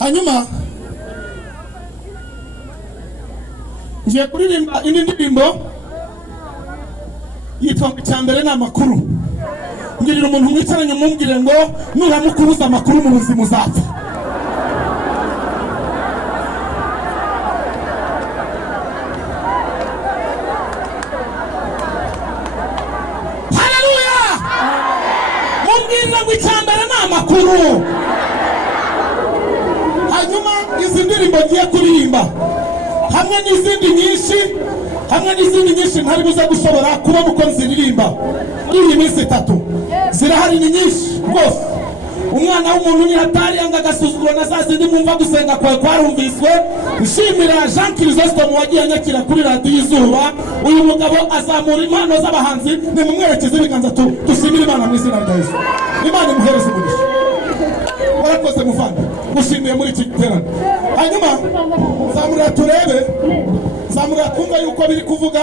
hanyuma ngiye kuririmba indi ndirimbo yitwa ngo icyambere ni amakuru. Mbwirira umuntu mwicaranye mumbwire ngo nuramuka ubuze amakuru mu buzima uzapfa. Haleluya! Mumbwirira ngo icyambere ni amakuru. Hanyuma izi ndirimbo ngiye kuririmba hamwe n'izindi nyinshi ntari buze gushobora kubona uko nziririmba muri iyi minsi 3. Zirahari ni nyinshi rwose. Umwana w'umuntu ni hatari yanga agasuzuguro na saa zindi mwumva gusenga kwawe kwarumviswe. Nshimira Jean Chrysostome wagiye anyakira kuri radiyo Izuba. Uyu mugabo azamura impano z'abahanzi, nimumwerekeze ibiganza dushimire Imana mu izina rya Yesu. Imana imuhereze umugisha. Warakoze muvandi, mushimiye muri iki giterane. Hanyuma zamura turebe, zamura twumva yuko biri kuvuga.